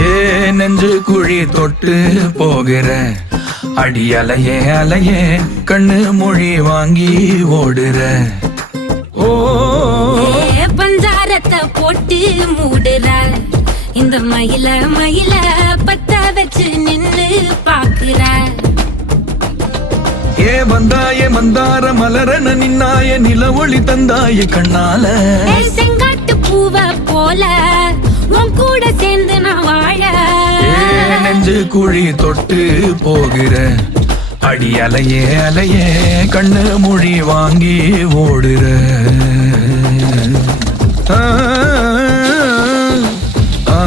ஏ நெஞ்சு குழி தொட்டு போகிற அடி அலையே அலையே கண்ணு மொழி வாங்கி ஓடுற. ஓ பஞ்சாரத்தை போட்டு மூடுற இந்த மயில மயில பத்த வச்சு நின்னு பாக்குற. ஏ வந்தாய மந்தார மலரன நின்னாய நில ஒளி தந்தாய கண்ணால. செங்காட்டு பூவ போல உன் கூட சேர்ந்து நான் வாழ. நெஞ்சு குழி தொட்டு போகிற அடி அலையே அலையே கண்ணு மொழி வாங்கி ஓடுற. ஆ ஆ